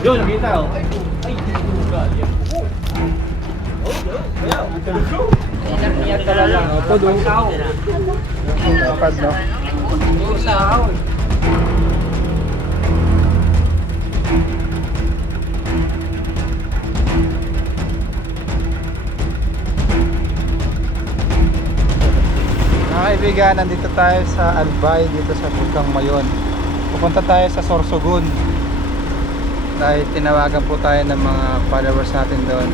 Yun, nakita ko. Ay, dinuga. Inak niya talaga. Opo, doon. Dapat, no? Usahaw. Mga kaibigan, nandito tayo sa Albay, dito sa Bulkang Mayon. Pupunta tayo sa Sorsogon dahil tinawagan po tayo ng mga followers natin doon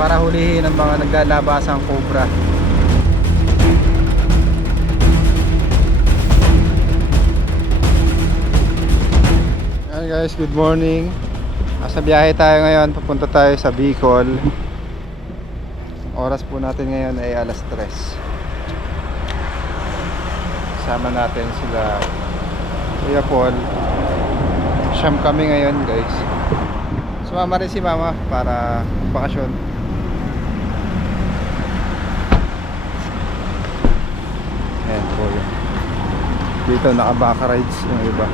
para hulihin ang mga naglalabasang cobra. Hi guys, good morning. Sa biyahe tayo ngayon, pupunta tayo sa Bicol. Oras po natin ngayon ay alas 3. Kasama natin sila Kuya Paul. Siyam kami ngayon guys. Sumama rin si mama para bakasyon. Ayan po yun. Dito naka-baka rides yung iba.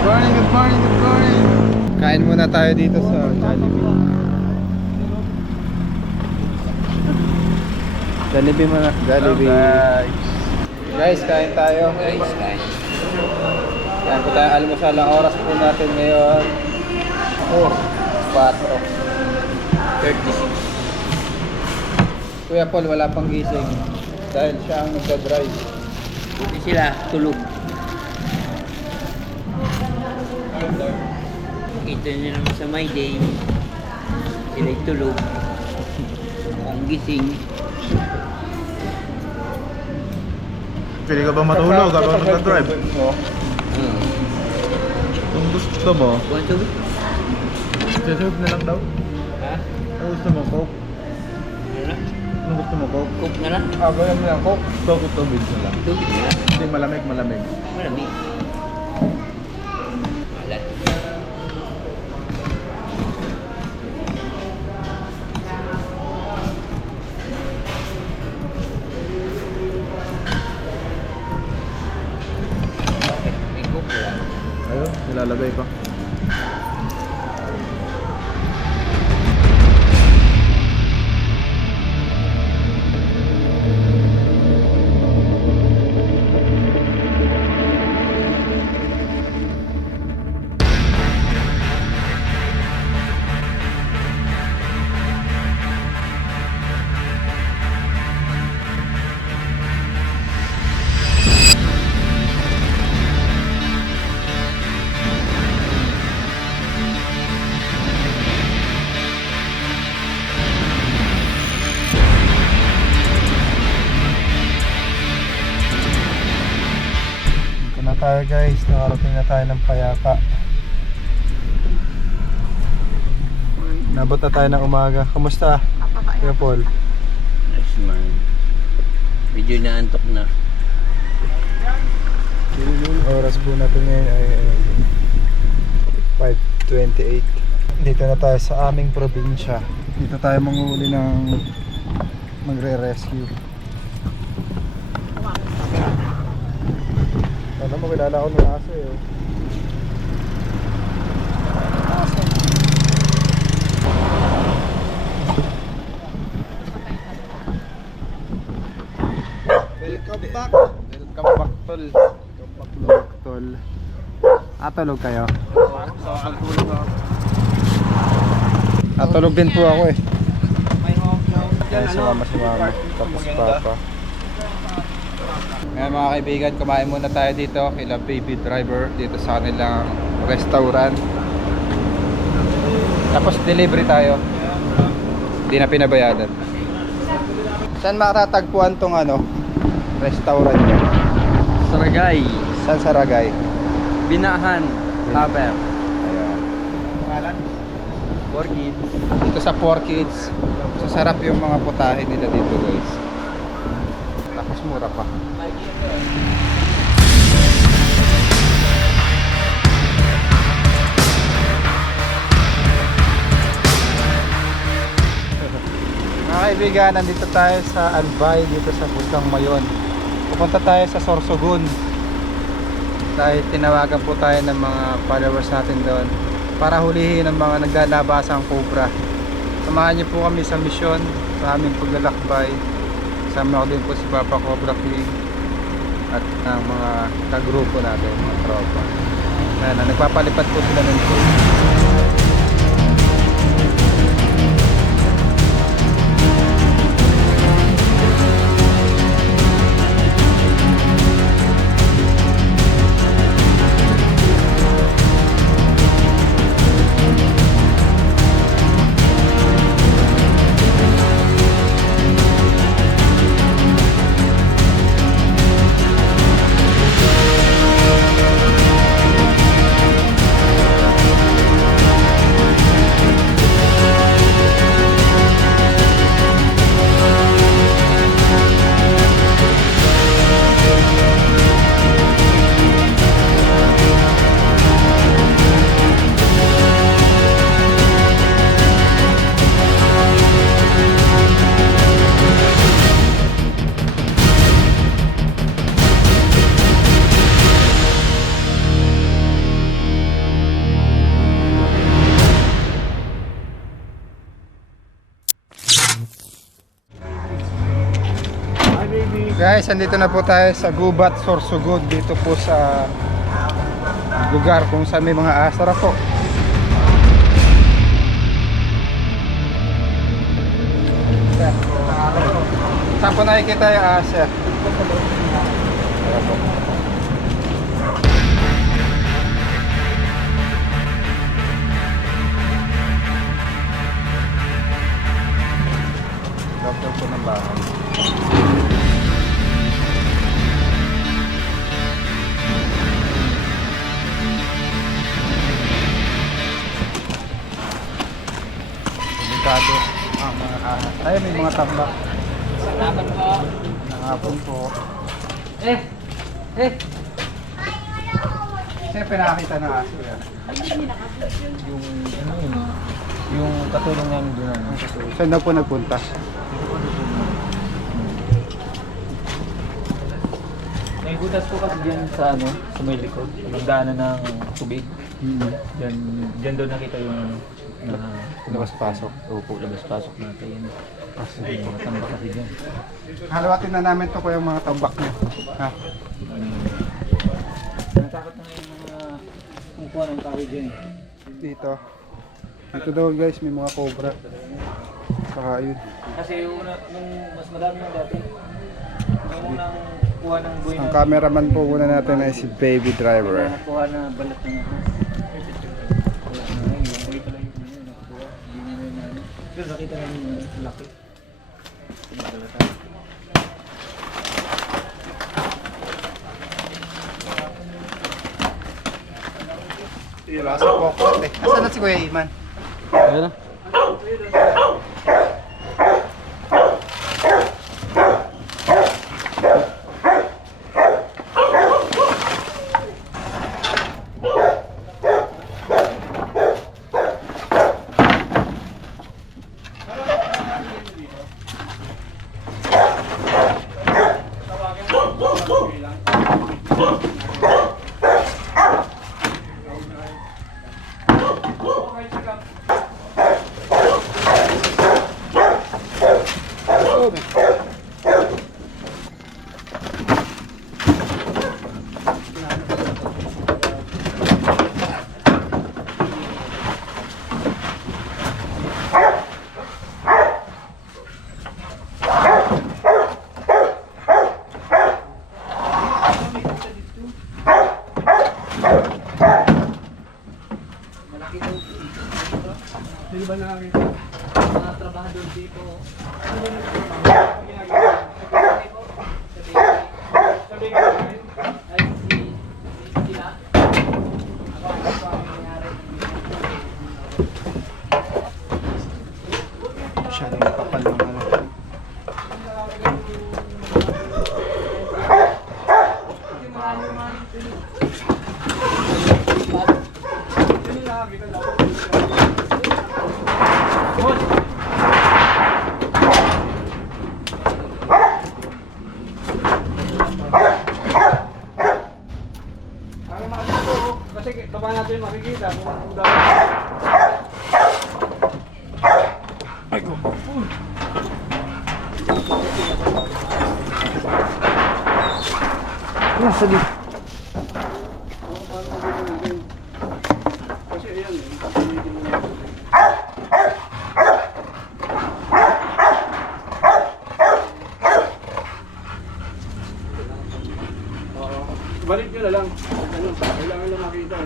Good morning, good morning, good morning. Kain muna tayo dito sa Jollibee. Jollibee muna, Jollibee. Guys, kain tayo. Guys, kain. Kain po tayo almusal. Ang oras po natin ngayon 4:36. Kuya Paul wala pang gising dahil siya ang nagdadrive. Buti sila, tulog. Kita nyo naman sa my day. Sila'y tulog. Mukhang gising. Pwede ka ba matulog habang nag-drive? Kung gusto mo, Buwan tubig? susunod na lang daw. Ha? Kung gusto mo, Coke. Ano na? Kung gusto mo, Coke. Cook na lang? Ganyan mo lang, Coke. Coke o tubig na lang. Tubig na lang. Hindi, malamig. Malamig. Malat. Okay, may cook lang. Ayun, nilalagay pa. Dito na tayo guys, nakarating na tayo ng Payapa. Nabot na tayo ng umaga. Kamusta? Kuya Paul? Yes, man. Medyo naantok na. Oras po natin ngayon ay 5:28. Dito na tayo sa aming probinsya. Dito tayo manghuli ng magre-rescue. Alam mo, kilala ko ng aso eh. Welcome back! Welcome back, tol. Welcome back, tol. Tulog kayo? Tulog din po ako eh. Ayan, sumama si mama. Tapos papa. Ngayon mga kaibigan, kumain muna tayo dito kila Baby Driver dito sa kanilang restaurant. Tapos delivery tayo. Hindi na pinabayadan. Saan matatagpuan tong restaurant niya? Saragay. Saan sa Ragay? Binahan. Haber. Ayan. Pangalan? 4 kids. Dito sa 4 Kids, sasarap yung mga putahe nila dito guys. Tapos mura pa. Mga kaibigan, nandito tayo sa Albay, dito sa Bulkang Mayon. Pupunta tayo sa Sorsogon. dahil tinawagan po tayo ng mga followers natin doon para hulihin ang mga naglalabasang cobra. Samahan niyo po kami sa misyon, sa aming paglalakbay. Sama ko din po si Papa Cobra King at ang mga kagrupo natin, mga tropa. Ayan, nagpapalipad po sila ng tour. Guys, andito na po tayo sa Gubat, Sorsogon, dito po sa lugar kung saan may mga asara po. Saan po nakikita yung asa? Doktor po ng bahay. Delikado ang mga ahas. Ay, may mga tambak. Salamat po. Nakapon po. Eh! Siyempre nakakita ng aso yan. Yung katulong namin doon ano. Saan daw po nagpunta? May butas po kasi dyan sa ano, sa may likod. Magdaanan ng tubig. Dyan doon nakita yung Labas-pasok. Opo, labas-pasok natin. Kasi Yung mga tambak kasi dyan. halawatin na namin to po yung mga tambak niya. Ha? Natakot na yung mga kumukuha ng kahoy dyan. Dito. Ito daw guys, may mga cobra. Saka yun. Kasi yung mas madami yung dati. Yung unang kuha ng buhay Ang cameraman po muna natin ay si Baby Driver. nakuha na balat ng ahas. Wala na yun. Yung buhay pala yung nakuha. Hindi na yun ano. Pero nakita namin yung laki. Pinabalatan. Wala sa pokot eh. Asan na si Kuya Iman? Ayun na. Mga trabahador dito. Masyadong kapal ng ano. Ay ko. Sige. Kasi ayan eh. Balik nyo na lang. Ano, kailangan lang makita.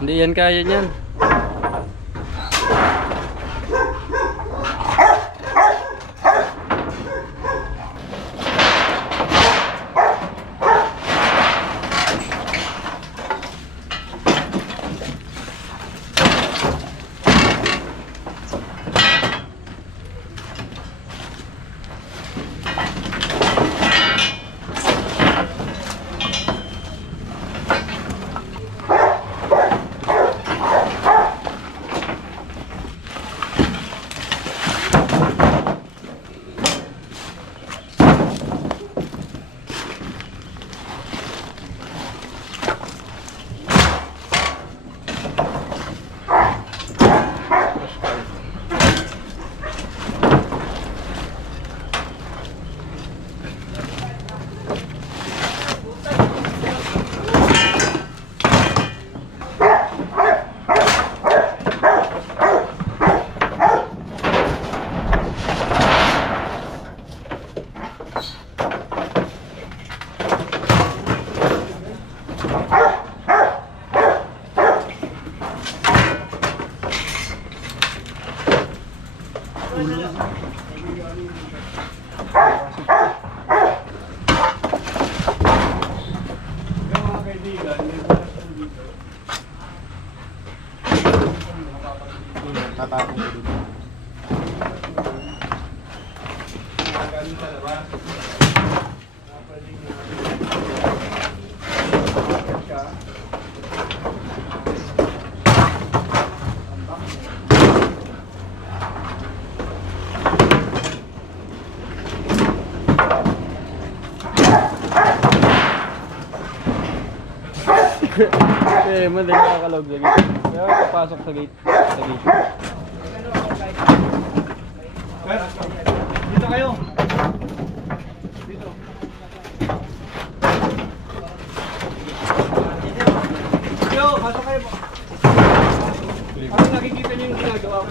Hindi yan kaya niyan. Tatapon ko dito. Eh, madali nakakalog sa gate. Kaya papasok sa gate. Sa gate. Dito kayo. Dito. Yo, pasok kayo. Ano nakikita niyo yung ginagawa ko?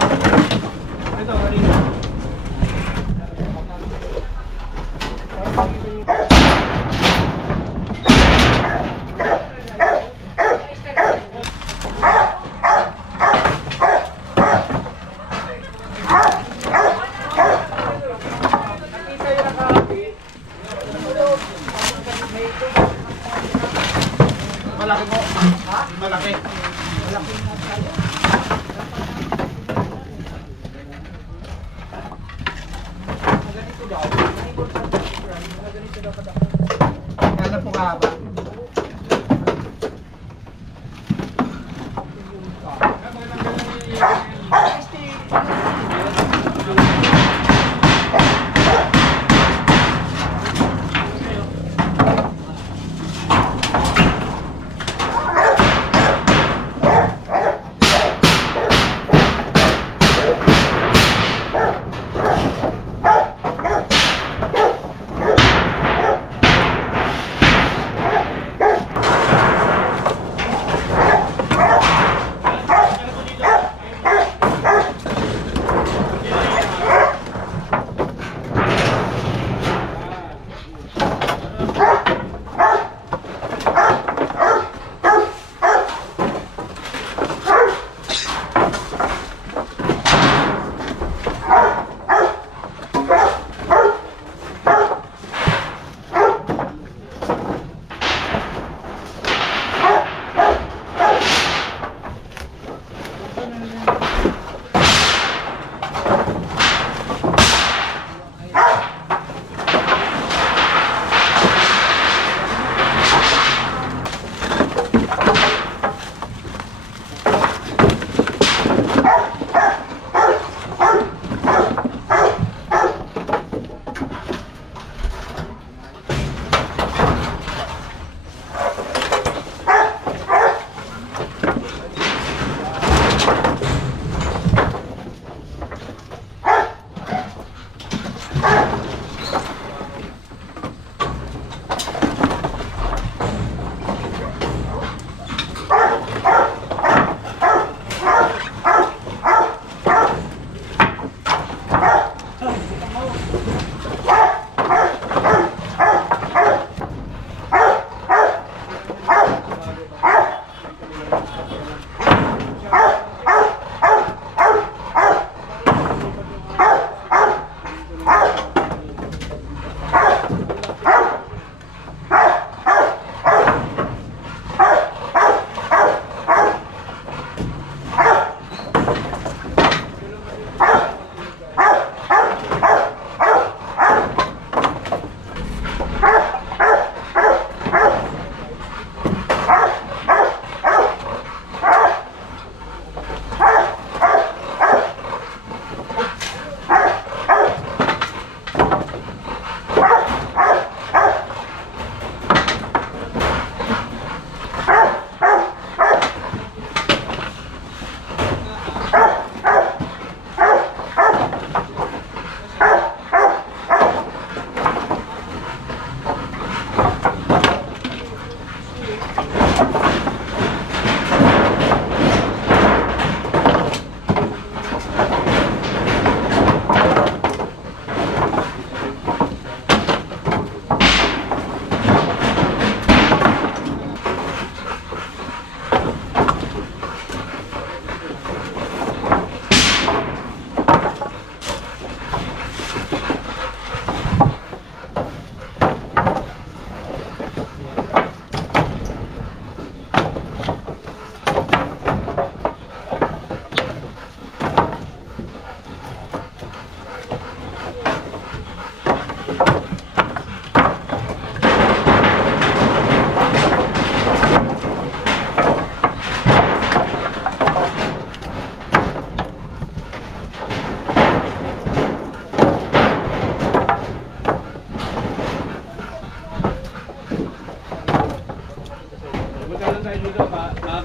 Ito, kanina. Malaki po. Ha? Malaki. Malaki. Ganito daw. Ganito daw kada. Kaya po kahaba.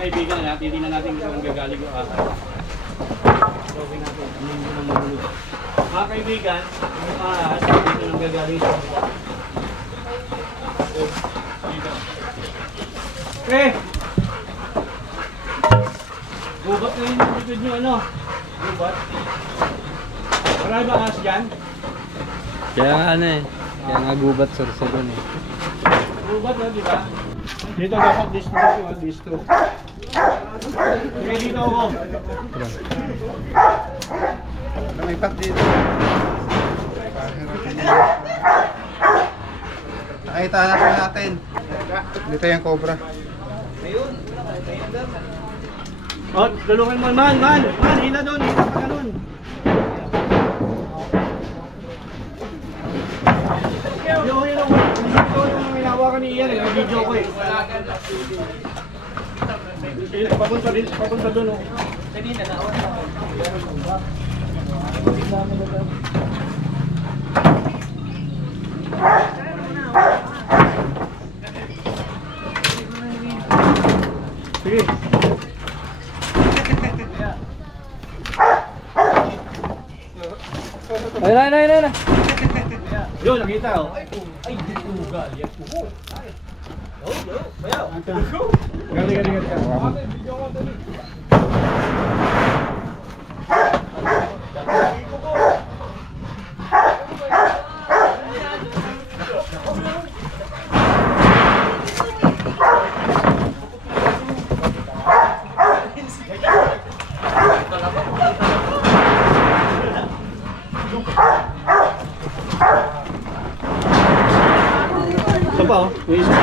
kaibigan na, titignan natin kung saan gagaling yung ahas. Sorry natin, ano yung namulog. Mga kaibigan, yung ahas, dito nang gagaling sa buka. Okay! Gubat na yung likod nyo, ano? Gubat. Marami ba ahas dyan? Kaya nga ano eh. Kaya nga gubat sorsogon eh. Gubat na, di ba? Dito dapat distro ko, distro. Okay, dito ako. May pack dito. Nakita natin. Dito yung cobra. Oh, tulungan mo, man, hila doon, hila pa ganun. Yun yung hinahawakan ni Ian, yung video ko eh. Papunta doon oh. Sige. Ayun. Yun, nakita oh. Ay, ugal. Yan po. Bayaw. Gali. Ito pa oh. May isa.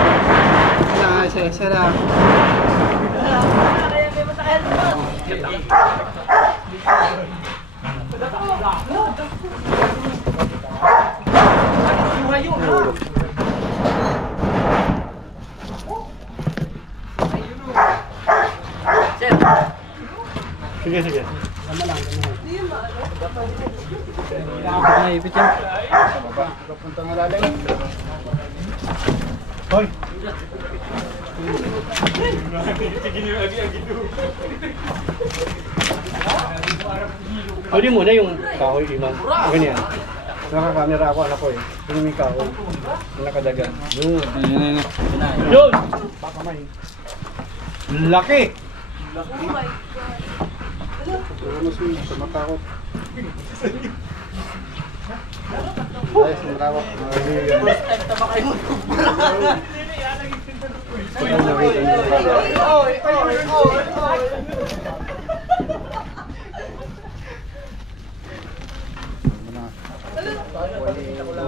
Isa lang. Sige. Naipit yan. Papunta nga lalim. Hoy. Pwede mo na yung kahoy, Iman. Ganyan. Nakakamera ako, anak ko eh. Yung may kahoy. Yung nakadagan. Yun. Ayun. Yun! Laki! Matakot. Ayos, matakot.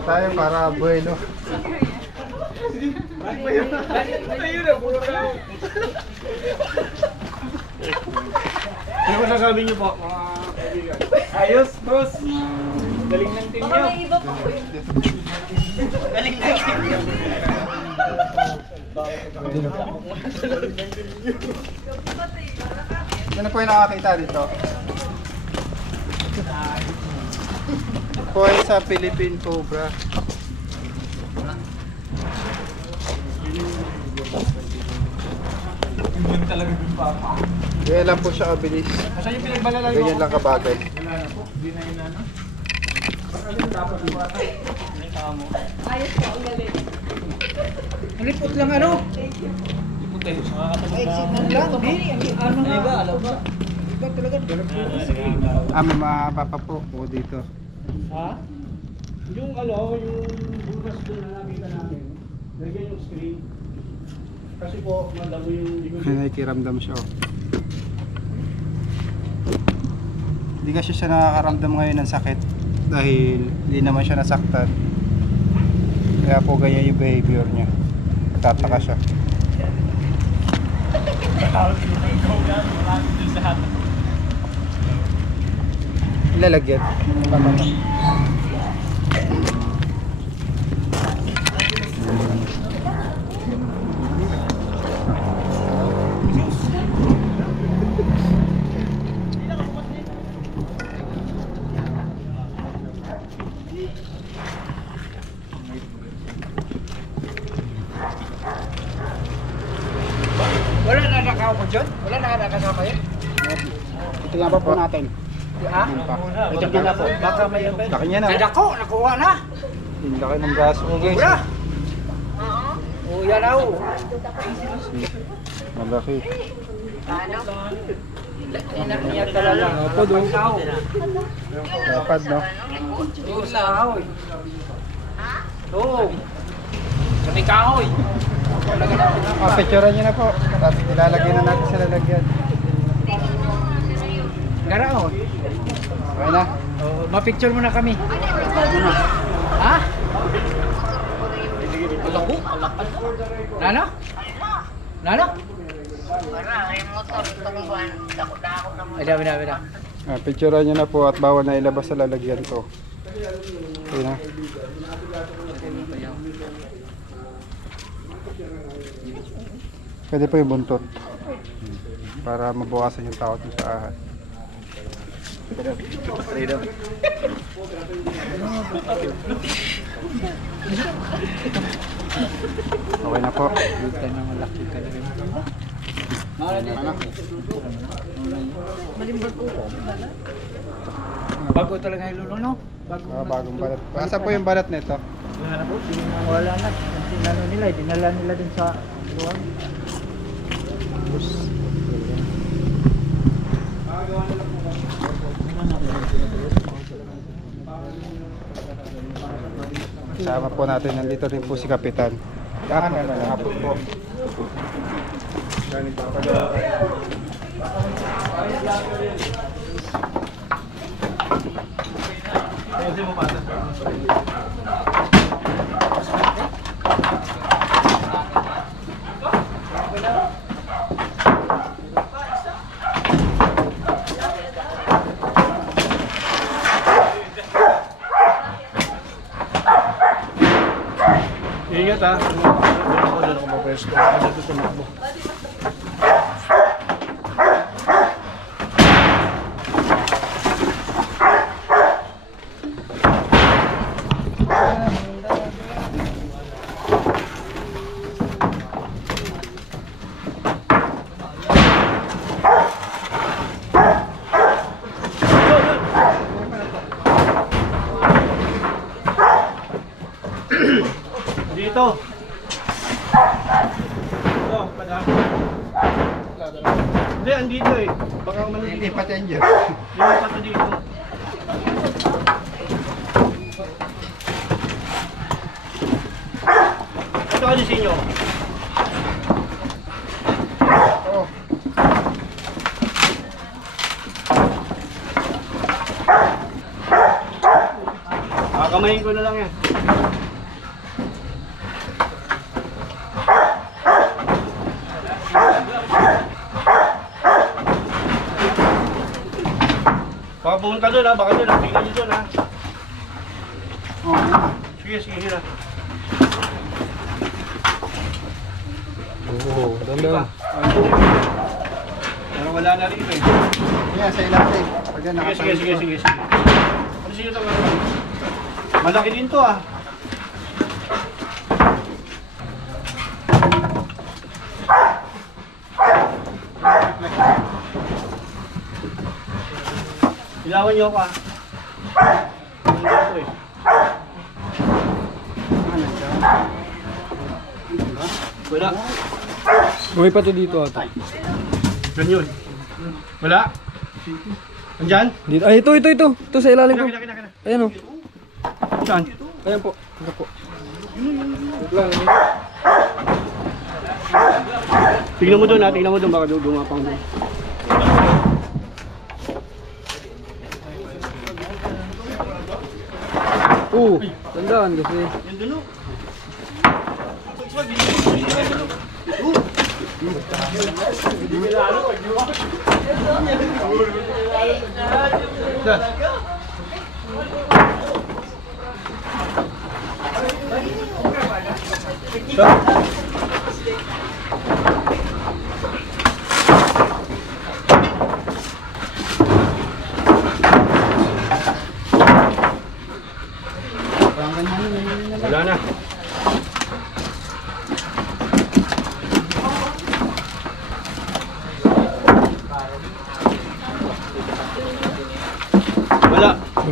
Tayo para bueno. Ano ko sasabi niyo po, mga kaibigan? Ayos, boss! Galing ng team niyo. Iba pa po eh. Ano po yung nakakita dito? Po ay sa Philippine Cobra. Yung talaga dun pa. Ganyan lang po siya kabilis. Asan yung pinagbalala yung Ganyan lang kabagay. Wala na po, di na yun ano. Bakit dapat yung bata? May kamo. Ayos po, ang galing. Lipot lang ano? Thank you. Lipot tayo, makakatulog na. Ano ba? Alam ba? Iba talaga. May mahaba pa po dito. Ha? Yung ano, yung bukas doon na nakita namin, lagyan yung screen. Kasi po, malabo yung likod. Nakikiramdam siya. Hindi kasi siya nakakaramdam ngayon ng sakit dahil hindi naman siya nasaktan. Kaya po ganyan yung behavior niya. Tataka siya. Ilalagyan. Wala na nakaw ko Yun? Wala nakakasama yun? Ito nga pa po natin. Ha? Ito nga po. Baka may yun ba? Laki niya na. Ay, nako, nakuha na. Yung laki ng braso ko guys. Wala. Oo, yan na oh. Malaki. Yan talaga. Opo, doon. Dapat, no? Doon sa kahoy. Oo. Sa may kahoy. Picturean niyo na po. Tapos ilalagyan na natin sa lalagyan. Garaon. Okay na. Oh, ma-picture mo na kami. Ha? Alako, alakad. Nano? Nano? Ay, dami. Picturean niyo na po at bawal na ilabas sa lalagyan to. Okay na. Pwede po yung buntot. Para mabawasan yung takot mo sa ahas. Okay na po. Dito na malaki ka na rin. Bago talaga yung luno, no? Bagong balat. Asa po yung balat nito? Wala na po, wala na. Sinano nila, dinala nila din sa luwan. Sama po natin, nandito rin po si Kapitan. Hapon po. Ingat ha. Doon ako mapwesto. Kasi ito tumakbo. Dito. Ito, padami. Hindi, andito eh. Baka malulito. Hindi pa danger. Yung pato dito. Ito ka disenyo. Oh. Kakamayin ko na lang yan. Baka pumunta doon ha, baka doon ha, tingnan nyo doon ha. Sige, hira. Oh, dandan. Pero wala na rin eh. Yeah, sa ilalim. Pag yan, Sige. Ano siya ito? Malaki din to ah. Ilawan niyo ako ah. Dito eh. Wala. May pato dito ata. Ganyan. Wala. Andyan? Dito. Ay, ito. Ito sa ilalim po. Kita. Ayan o. Saan? Ayan po. Ito po. Tingnan mo doon ha, tingnan mo doon, baka dumapang doon. Tandaan kasi. Yan doon o. Wala na.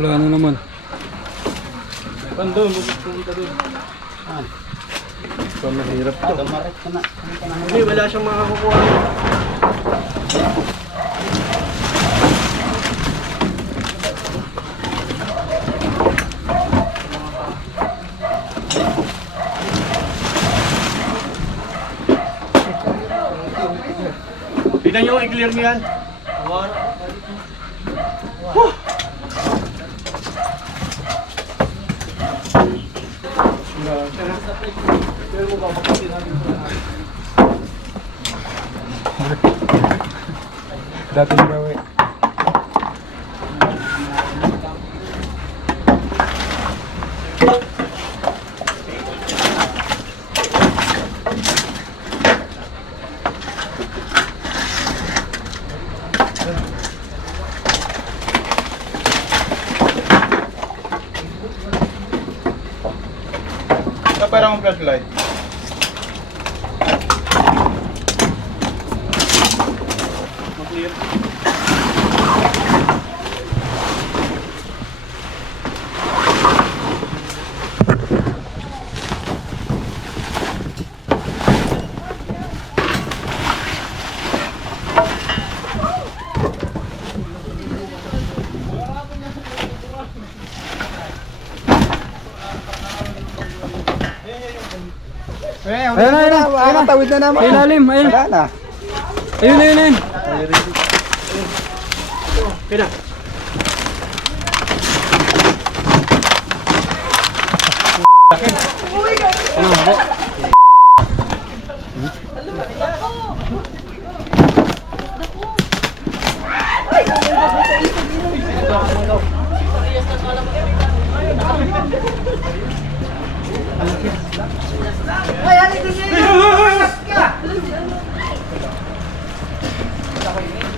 Wala na naman. Doon, pumunta doon. Ito mahirap to. Hindi, wala siyang makakukuha. Tignan nyo, i-clear nyo yan. Dati gawin. Parang flashlight. Clear. Ayun na. Makakatawid na naman. Ilalim, ayun. Wala na. Ayun. Pina.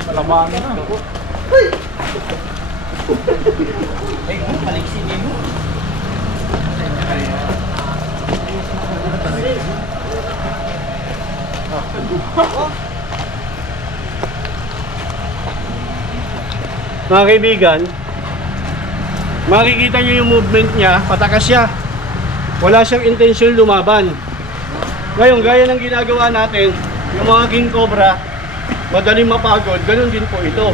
Malamangin na. Mga kaibigan, makikita nyo yung movement niya, patakas siya. Wala siyang intensyon lumaban. Ngayon, gaya ng ginagawa natin, yung mga king cobra, madaling mapagod, ganun din po ito.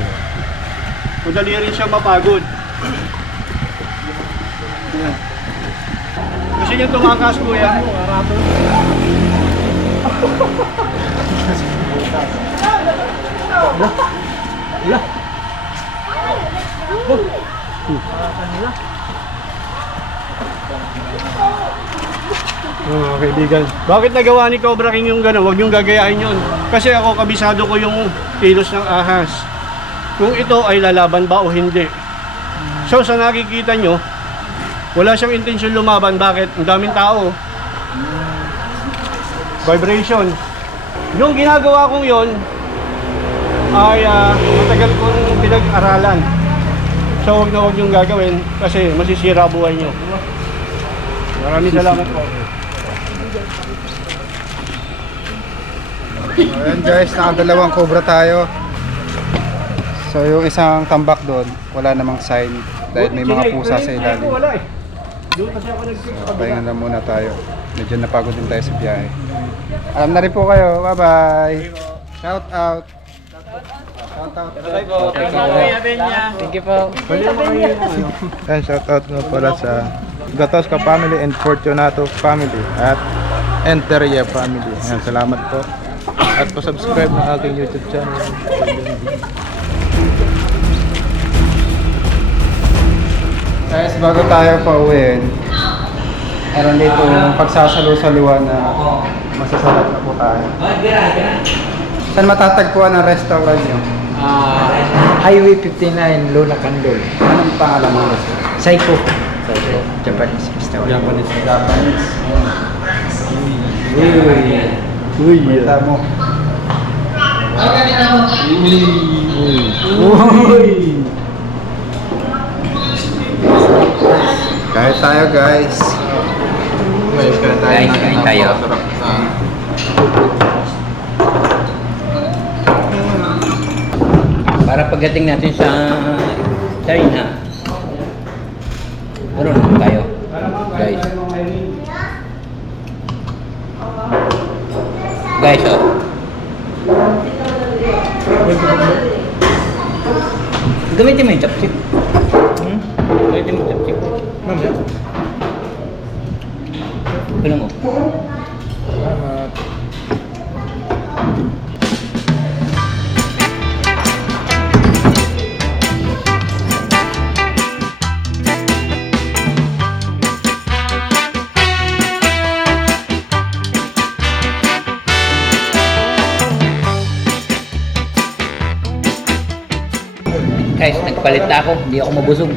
Madali rin siya mapagod. Yan. Gusto niya tumakas, kuya? Mga kaibigan, bakit nagawa ni Cobra King yung gano'n? Huwag niyong gagayahin yun. Kasi ako, kabisado ko yung kilos ng ahas. Kung ito ay lalaban ba o hindi. So sa nakikita nyo, wala siyang intensyon lumaban. Bakit? Ang daming tao. Vibration. Yung ginagawa kong yon ay matagal kong pinag-aralan. So huwag na huwag niyong gagawin kasi masisira buhay nyo. Maraming salamat po. Ayan guys, nakadalawang cobra tayo. So yung isang tambak doon, wala namang sign dahil may mga pusa sa ilalim. Wala eh. Doon kasi ako Pahinga na muna tayo. Medyo napagod din tayo sa biyahe. Alam na rin po kayo. Bye bye. Shout out. Shout out. Thank you po. Ayan, shout out nga pala sa Gatosca family and Fortunato family at Enteria family. Ayan, salamat po. At pa-subscribe ng aking YouTube channel. Guys, bago tayo pauwiin, meron dito pagsasalu-saluan na masasalat na po tayo. Saan matatagpuan ang restaurant nyo? Highway 59, Lola Candol. Anong pangalan mo? Saiko. Japanese restaurant. Japanese. Uy, kita mo. Kahit tayo guys. Kain tayo. Para pagdating natin sa China, Marunong tayo. Guys. Guys, oh. Gamitin mo yung chopstick. Gamitin mo yung chopstick. Mamaya. Ano mo? Salamat. Guys, nagpalit na ako. Hindi ako mabusog.